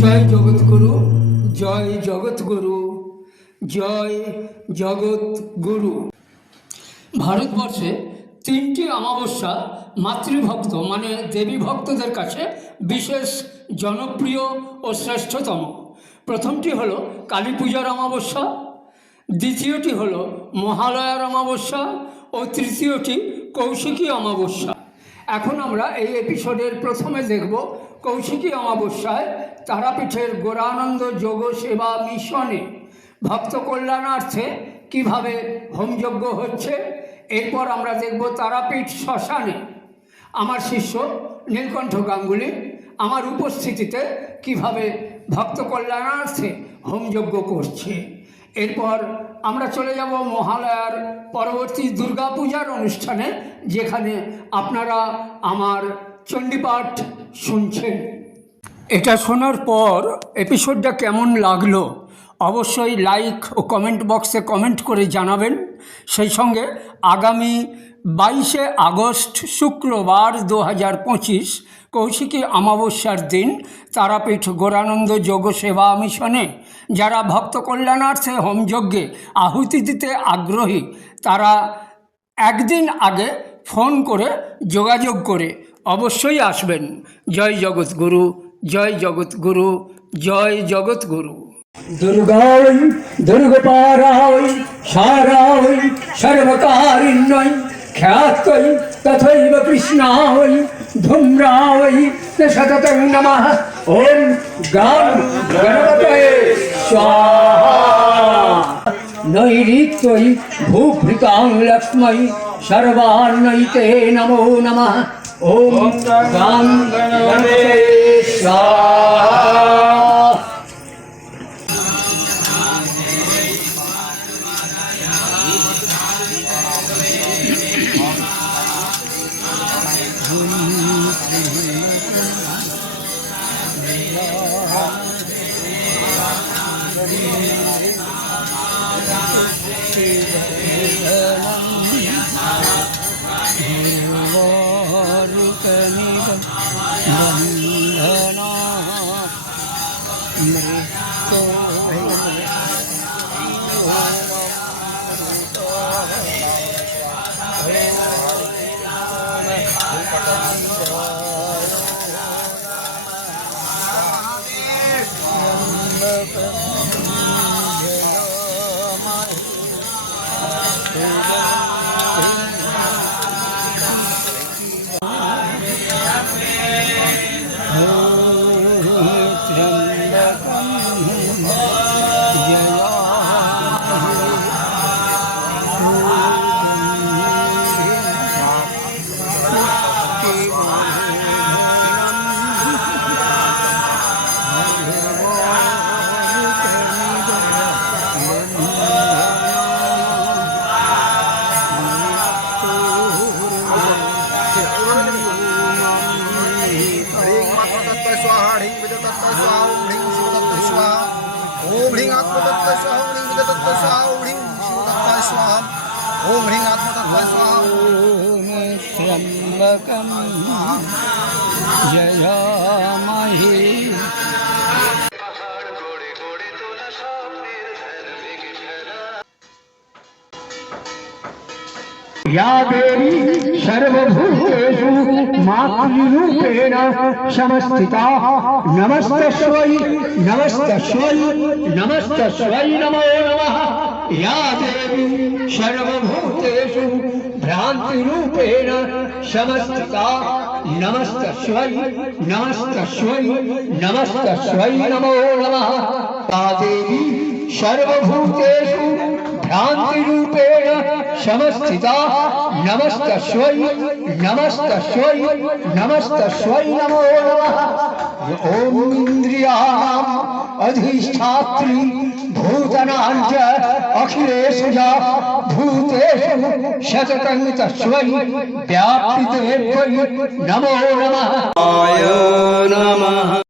জয় জগৎগুরু জয় জগৎগুরু জয় জগৎগুরু। ভারতবর্ষে তিনটি অমাবস্যা মাতৃভক্ত মানে দেবী ভক্তদের কাছে বিশেষ জনপ্রিয় ও শ্রেষ্ঠতম। প্রথমটি হলো কালী পূজার অমাবস্যা, দ্বিতীয়টি হলো মহালয়ার অমাবস্যা, ও তৃতীয়টি কৌশিকী অমাবস্যা। এখন আমরা এই এপিসোডের প্রথমে দেখব কৌশিকী অমাবস্যায় তারাপীঠের গোরানন্দ যোগ সেবা মিশনে ভক্ত কল্যাণার্থে কীভাবে হোমযজ্ঞ হচ্ছে, এরপর আমরা দেখব তারাপীঠ শ্মশানে। আমার শিষ্য নীলকণ্ঠ গাঙ্গুলি, আমার উপস্থিতিতে কীভাবে ভক্ত কল্যাণার্থে হোমযজ্ঞ করছে। এরপর আমরা চলে যাব মহালয়ার পরবর্তী দুর্গাপূজার অনুষ্ঠানে, যেখানে আপনারা আমার চণ্ডীপাঠ শুনছেন। এটা শোনার পর এপিসোডটা কেমন লাগল অবশ্যই লাইক ও কমেন্ট বক্সে কমেন্ট করে জানাবেন। সেই সঙ্গে আগামী বাইশে আগস্ট শুক্রবার দু হাজার পঁচিশ কৌশিকী অমাবস্যার দিন তারাপীঠ গোরানন্দ যোগ সেবা মিশনে যারা ভক্ত কল্যাণার্থে হোমযজ্ঞে আহুতি দিতে আগ্রহী তারা একদিন আগে ফোন করে যোগাযোগ করে অবশ্যই আসবেন। জয় জগৎগুরু জয় জগৎগুরু জয় জগৎগুরু দুর্গায় দুর্গপারায় সারায় সর্বকারিণ্যয় খ্যাতৈ তথৈব কৃষ্ণায় ধূম্রায় সততং নমঃ। ওম গাম গণপতয়ে স্বাহা। নৈরিত্যৈ ভূভৃতাং লক্ষ্মৈ সর্বান্নৈতে নমো নমঃ। ওম গাম গণপতয়ে স্বাহা Oh. आत्मतत्त्व स्वाहा ॐ ह्रीं विदतत्त्व स्वाहा ॐ ह्रीं शिवतत्त्व स्वाहा ॐ ह्रीं आत्मतत्त्व स्वाहा त्र्यम्बकं जयामहे या देवी सर्वभूतेषु मातृरूपेण समस्थिता। नमस्तस्वै नमस्तस्वै नमस्तस्वै नमो नमः। या देवी सर्वभूतेषु भ्रान्तिरूपेण समस्थिता। नमस्तस्वै नमस्तस्वै नमस्तस्वै नमो नमः। या देवी सर्वभूतेषु भ्रान्तिरूपेण समस्थिता नमस्तस्वै नमस्तस्वै नमस्तस्वै नमो नमः ॐ इन्द्रियाणाम् अधिष्ठात्री भूतनाञ्च अखिलेशया भूतेषु शततं तस्वै व्याप्तिते त्वयि नमो नमः